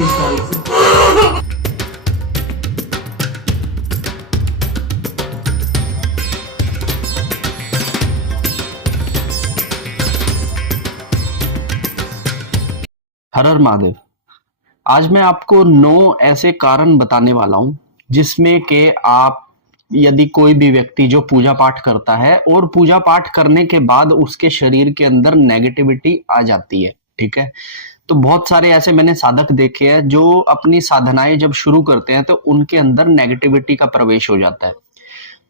3 साल से। हर हर महादेव। आज मैं आपको 9 ऐसे कारण बताने वाला हूं जिसमें कि आप यदि कोई भी व्यक्ति जो पूजा पाठ करता है और पूजा पाठ करने के बाद उसके शरीर के अंदर नेगेटिविटी आ जाती है, ठीक है। तो बहुत सारे ऐसे मैंने साधक देखे हैं जो अपनी साधनाएं जब शुरू करते हैं तो उनके अंदर नेगेटिविटी का प्रवेश हो जाता है।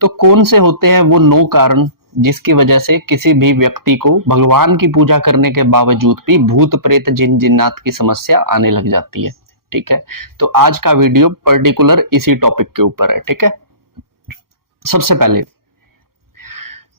तो कौन से होते हैं वो 9 कारण जिसकी वजह से किसी भी व्यक्ति को भगवान की पूजा करने के बावजूद भी भूत प्रेत जिन जिन्नात की समस्या आने लग जाती है, ठीक है। तो आज का वीडियो पर्टिकुलर इसी टॉपिक के ऊपर है, ठीक है। सबसे पहले,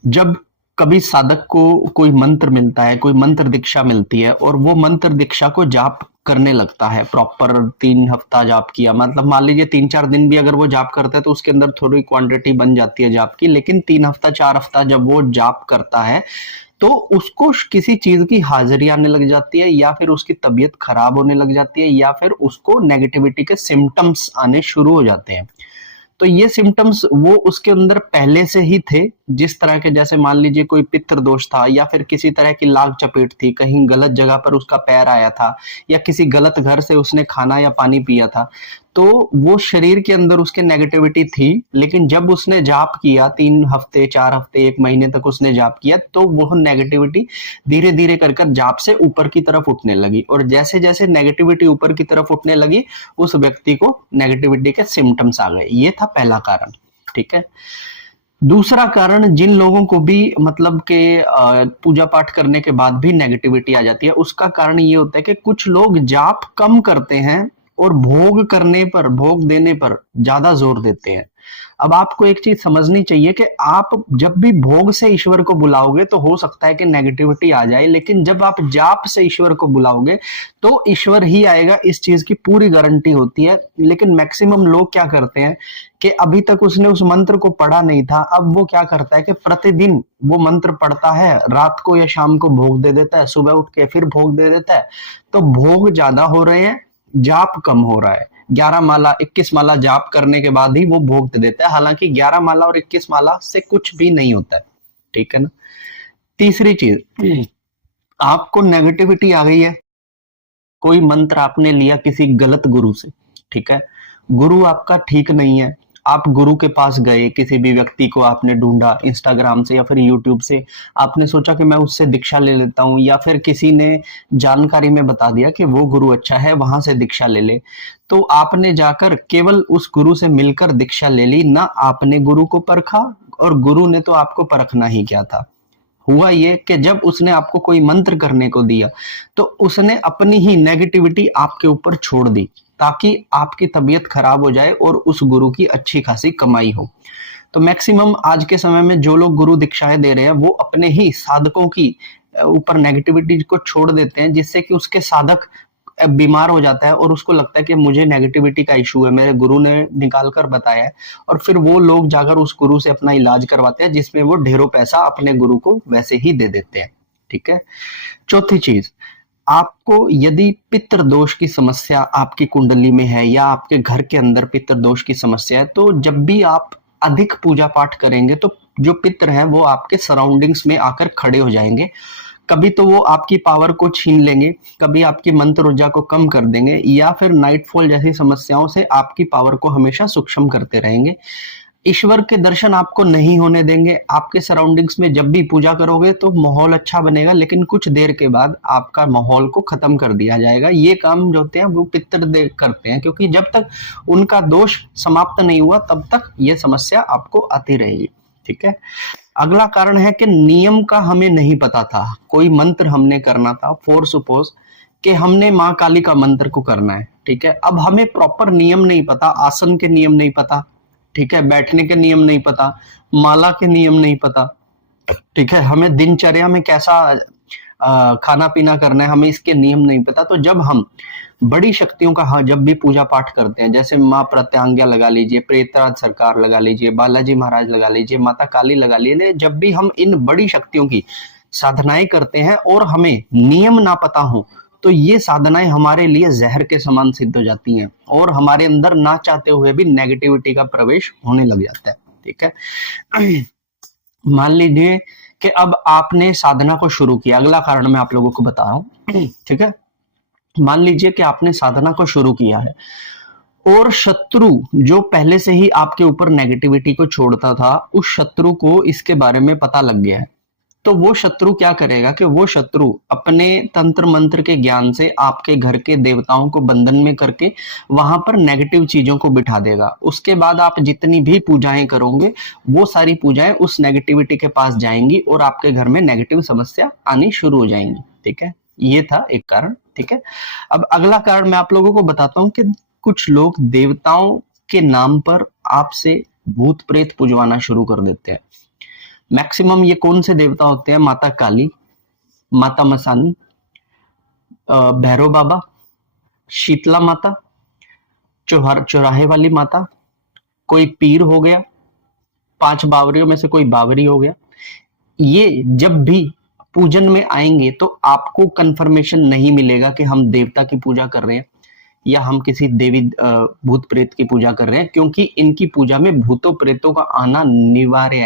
जब कभी साधक को कोई मंत्र मिलता है, कोई मंत्र दीक्षा मिलती है और वो मंत्र दीक्षा को जाप करने लगता है, प्रॉपर 3 हफ्ता जाप किया, मतलब मान लीजिए 3-4 दिन भी अगर वो जाप करता है तो उसके अंदर थोड़ी क्वांटिटी बन जाती है जाप की, लेकिन 3 हफ्ता 4 हफ्ता जब वो जाप करता है तो उसको किसी चीज की हाजिरी आने लग जाती है, या फिर उसकी तबीयत खराब होने लग जाती है, या फिर उसको नेगेटिविटी के सिम्टम्स आने शुरू हो जाते हैं। तो ये सिम्टम्स वो उसके अंदर पहले से ही थे, जिस तरह के, जैसे मान लीजिए कोई पितृ दोष था, या फिर किसी तरह की लाग चपेट थी, कहीं गलत जगह पर उसका पैर आया था, या किसी गलत घर से उसने खाना या पानी पिया था, तो वो शरीर के अंदर उसके नेगेटिविटी थी। लेकिन जब उसने जाप किया, 3 हफ्ते 4 हफ्ते 1 महीने तक उसने जाप किया, तो वो नेगेटिविटी धीरे धीरे कर जाप से ऊपर की तरफ उठने लगी, और जैसे जैसे नेगेटिविटी ऊपर की तरफ उठने लगी उस व्यक्ति को नेगेटिविटी के सिम्टम्स आ गए। ये था पहला कारण, ठीक है। दूसरा कारण, जिन लोगों को भी मतलब के पूजा पाठ करने के बाद भी नेगेटिविटी आ जाती है, उसका कारण ये होता है कि कुछ लोग जाप कम करते हैं और भोग करने पर, भोग देने पर ज्यादा जोर देते हैं। अब आपको एक चीज समझनी चाहिए कि आप जब भी भोग से ईश्वर को बुलाओगे तो हो सकता है कि नेगेटिविटी आ जाए, लेकिन जब आप जाप से ईश्वर को बुलाओगे तो ईश्वर ही आएगा, इस चीज की पूरी गारंटी होती है। लेकिन मैक्सिमम लोग क्या करते हैं कि अभी तक उसने उस मंत्र को पढ़ा नहीं था, अब वो क्या करता है कि प्रतिदिन वो मंत्र पढ़ता है, रात को या शाम को भोग दे देता है, सुबह उठ के फिर भोग दे देता है। तो भोग ज्यादा हो रहे हैं, जाप कम हो रहा है। 11 माला 21 माला जाप करने के बाद ही वो भोग दे देता है, हालांकि 11 माला और 21 माला से कुछ भी नहीं होता है, ठीक है ना। तीसरी चीज, आपको नेगेटिविटी आ गई है, कोई मंत्र आपने लिया किसी गलत गुरु से, ठीक है, गुरु आपका ठीक नहीं है, आप गुरु के पास गए, किसी भी व्यक्ति को आपने ढूंढा इंस्टाग्राम से या फिर यूट्यूब से, आपने सोचा कि मैं उससे दीक्षा ले लेता हूं, या फिर किसी ने जानकारी में बता दिया कि वो गुरु अच्छा है, वहां से दीक्षा ले ले, तो आपने जाकर केवल उस गुरु से मिलकर दीक्षा ले ली, ना आपने गुरु को परखा और गुरु ने तो आपको परखना ही क्या था। हुआ ये कि जब उसने आपको कोई मंत्र करने को दिया तो उसने अपनी ही नेगेटिविटी आपके ऊपर छोड़ दी, ताकि आपकी तबीयत खराब हो जाए और उस गुरु की अच्छी खासी कमाई हो। तो मैक्सिमम आज के समय में जो लोग गुरु दीक्षाएं दे रहे हैं वो अपने ही साधकों की ऊपर नेगेटिविटी को छोड़ देते हैं, जिससे कि उसके साधक बीमार हो जाता है और उसको लगता है कि मुझे नेगेटिविटी का इशू है, मेरे गुरु ने निकाल कर बताया है, और फिर वो लोग जाकर उस गुरु से अपना इलाज करवाते हैं, जिसमें वो ढेरों पैसा अपने गुरु को वैसे ही दे देते हैं, ठीक है। चौथी चीज, आपको यदि पितृ दोष की समस्या आपकी कुंडली में है या आपके घर के अंदर पितृ दोष की समस्या है, तो जब भी आप अधिक पूजा पाठ करेंगे तो जो पितृ है वो आपके सराउंडिंग्स में आकर खड़े हो जाएंगे। कभी तो वो आपकी पावर को छीन लेंगे, कभी आपकी मंत्र ऊर्जा को कम कर देंगे, या फिर नाइटफॉल जैसी समस्याओं से आपकी पावर को हमेशा सूक्ष्म करते रहेंगे। ईश्वर के दर्शन आपको नहीं होने देंगे। आपके सराउंडिंग्स में जब भी पूजा करोगे तो माहौल अच्छा बनेगा, लेकिन कुछ देर के बाद आपका माहौल को खत्म कर दिया जाएगा। ये काम जो होते हैं वो पितृ करते हैं, क्योंकि जब तक उनका दोष समाप्त नहीं हुआ तब तक ये समस्या आपको आती रहेगी, ठीक है। अगला कारण है कि नियम का हमें नहीं पता था, कोई मंत्र हमने करना था, फॉर सपोज कि हमने माँ काली का मंत्र को करना है, ठीक है। अब हमें प्रॉपर नियम नहीं पता, आसन के नियम नहीं पता, ठीक है, बैठने के नियम नहीं पता, माला के नियम नहीं पता, ठीक है, हमें दिनचर्या में कैसा खाना पीना करना है, हमें इसके नियम नहीं पता। तो जब हम बड़ी शक्तियों का जब भी पूजा पाठ करते हैं, जैसे माँ प्रत्यांग्या लगा लीजिए, प्रेतराज सरकार लगा लीजिए, बालाजी महाराज लगा लीजिए, माता काली लगा लीजिए, जब भी हम इन बड़ी शक्तियों की साधनाएं करते हैं और हमें नियम ना पता हो तो ये साधनाएं हमारे लिए जहर के समान सिद्ध हो जाती हैं और हमारे अंदर ना चाहते हुए भी नेगेटिविटी का प्रवेश होने लग जाता है। ठीक है, मान लीजिए कि अब आपने साधना को शुरू किया, अगला कारण मैं आप लोगों को बता रहा हूं। ठीक है, मान लीजिए कि आपने साधना को शुरू किया है और शत्रु जो पहले से ही आपके ऊपर नेगेटिविटी को छोड़ता था, उस शत्रु को इसके बारे में पता लग गया है। तो वो शत्रु क्या करेगा कि वो शत्रु अपने तंत्र मंत्र के ज्ञान से आपके घर के देवताओं को बंधन में करके वहां पर नेगेटिव चीजों को बिठा देगा। उसके बाद आप जितनी भी पूजाएं करोगे वो सारी पूजाएं उस नेगेटिविटी के पास जाएंगी और आपके घर में नेगेटिव समस्या आनी शुरू हो जाएंगी। ठीक है, ये था एक कारण। ठीक है, अब अगला कारण मैं आप लोगों को बताता हूं कि कुछ लोग देवताओं के नाम पर आपसे भूत प्रेत पुजवाना शुरू कर देते हैं। मैक्सिमम ये कौन से देवता होते हैं? माता काली, माता मसानी, भैरव बाबा, शीतला माता, चौराहे वाली माता, कोई पीर हो गया, 5 बावरियों में से कोई बावरी हो गया। ये जब भी पूजन में आएंगे तो आपको कंफर्मेशन नहीं मिलेगा कि हम देवता की पूजा कर रहे हैं या हम किसी देवी भूत प्रेत की पूजा कर रहे हैं, क्योंकि इनकी पूजा में भूतों प्रेतों का आना अनिवार्य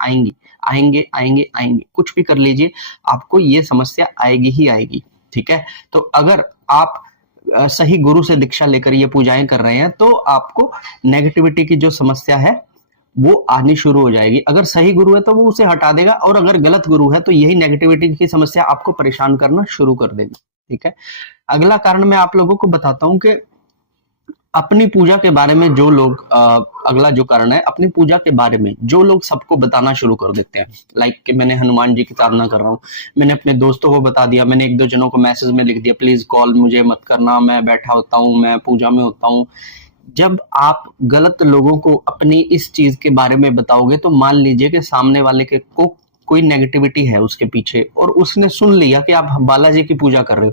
आएंगे आएंगे आएंगे आएंगे। कुछ भी कर लीजिए, आपको ये समस्या आएगी ही आएगी। ठीक है, तो अगर आप सही गुरु से दीक्षा लेकर ये पूजाएं कर रहे हैं तो आपको नेगेटिविटी की जो समस्या है वो आनी शुरू हो जाएगी। अगर सही गुरु है तो वो उसे हटा देगा, और अगर गलत गुरु है तो यही नेगेटिविटी की समस्या आपको परेशान करना शुरू कर देगी। ठीक है, अगला कारण मैं आप लोगों को बताता हूं कि अपनी पूजा के बारे में जो लोग अगला जो कारण है, अपनी पूजा के बारे में जो लोग सबको बताना शुरू कर देते हैं। लाइक कि मैंने हनुमान जी की साधना कर रहा हूँ, मैंने अपने दोस्तों को बता दिया, मैंने 1-2 जनों को मैसेज में लिख दिया प्लीज कॉल मुझे मत करना, मैं बैठा होता हूँ, मैं पूजा में होता हूँ। जब आप गलत लोगों को अपनी इस चीज के बारे में बताओगे तो मान लीजिए कि सामने वाले के को कोई नेगेटिविटी है उसके पीछे और उसने सुन लिया कि आप बालाजी की पूजा कर रहे हो,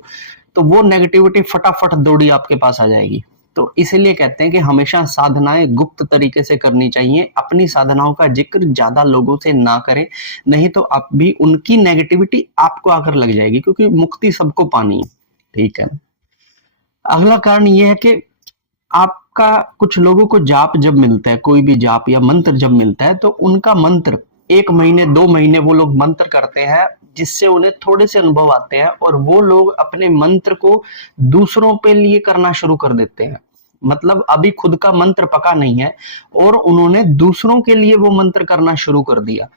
तो वो नेगेटिविटी फटाफट दौड़ी आपके पास आ जाएगी। तो इसीलिए कहते हैं कि हमेशा साधनाएं गुप्त तरीके से करनी चाहिए। अपनी साधनाओं का जिक्र ज्यादा लोगों से ना करें, नहीं तो आप भी उनकी नेगेटिविटी आपको आकर लग जाएगी, क्योंकि मुक्ति सबको पानी है। ठीक है, अगला कारण यह है कि आपका कुछ लोगों को जाप जब मिलता है, कोई भी जाप या मंत्र जब मिलता है, तो उनका मंत्र 1 महीने 2 महीने वो लोग मंत्र करते हैं, जिससे उन्हें थोड़े से अनुभव आते हैं और वो लोग अपने मंत्र को दूसरों पे लिए करना शुरू कर देते हैं। मतलब अभी खुद का मंत्र पका नहीं है और उन्होंने दूसरों के लिए वो मंत्र करना शुरू कर दिया।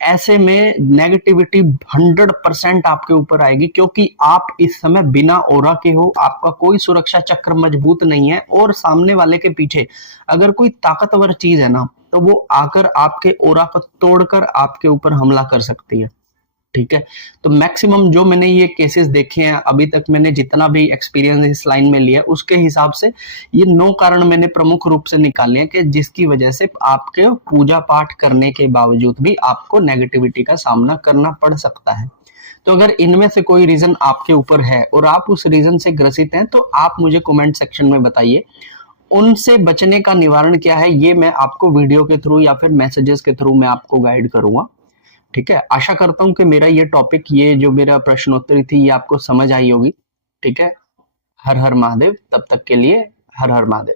ऐसे में नेगेटिविटी 100% आपके ऊपर आएगी, क्योंकि आप इस समय बिना ऑरा के हो, आपका कोई सुरक्षा चक्र मजबूत नहीं है और सामने वाले के पीछे अगर कोई ताकतवर चीज है ना, तो वो आकर आपके ऑरा को तोड़कर आपके ऊपर हमला कर सकती है। ठीक है, तो मैक्सिमम जो मैंने ये केसेस देखे हैं अभी तक, मैंने जितना भी एक्सपीरियंस इस लाइन में लिया उसके हिसाब से ये 9 कारण मैंने प्रमुख रूप से निकाले हैं कि जिसकी वजह से आपके पूजा पाठ करने के बावजूद भी आपको नेगेटिविटी का सामना करना पड़ सकता है। तो अगर इनमें से कोई रीजन आपके ऊपर है और आप उस रीजन से ग्रसित हैं, तो आप मुझे कमेंट सेक्शन में बताइए। उनसे बचने का निवारण क्या है, ये मैं आपको वीडियो के थ्रू या फिर मैसेजेस के थ्रू मैं आपको गाइड करूंगा। ठीक है, आशा करता हूं कि मेरा ये टॉपिक, ये जो मेरा प्रश्नोत्तरी थी, ये आपको समझ आई होगी। ठीक है, हर हर महादेव। तब तक के लिए हर हर महादेव।